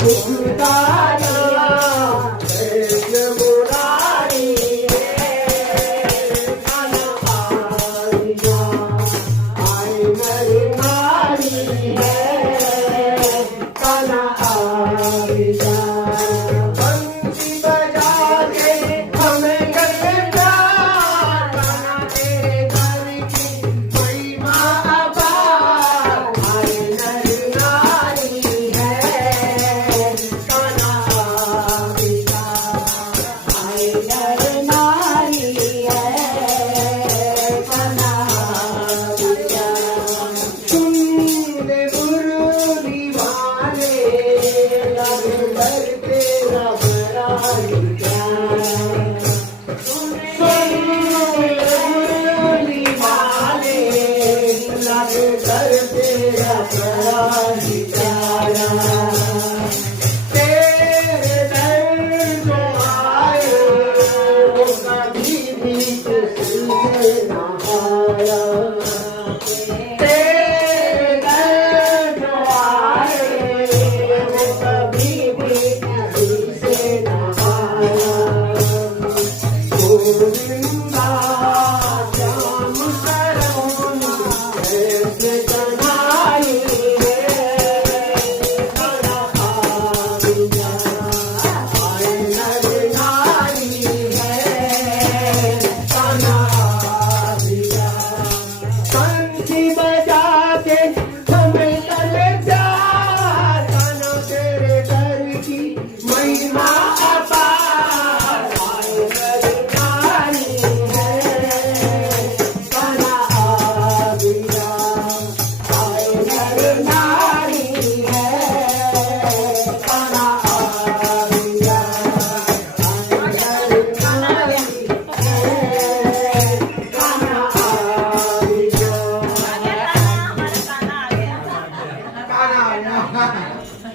सुखदाया कृष्ण मुरारी कन आरिया आए नर नारी कन आरिया बंसी बजा के हमें गले प्यार कना तेरे घर की महिमा अपार आए नर नारी है कना आरिया आए नर नारी है कना आरिया सुन ले मुरली वाले लग कर तेरा बड़ा प्यार सुन ले मुरली वाले लग कर तेरा बड़ा प्यारा तेरे दर जो आए वो कभी भी किसी से ना आया तेरे दर जो आए वो कभी भी किसी से ना आया गोविंदा श्याम शरण ऐसे कन्हाई रे कना आरिया आए नर नारी है कना आरिया बंसी बजा के हमें तले प्यार कना तेरे घर की महिमा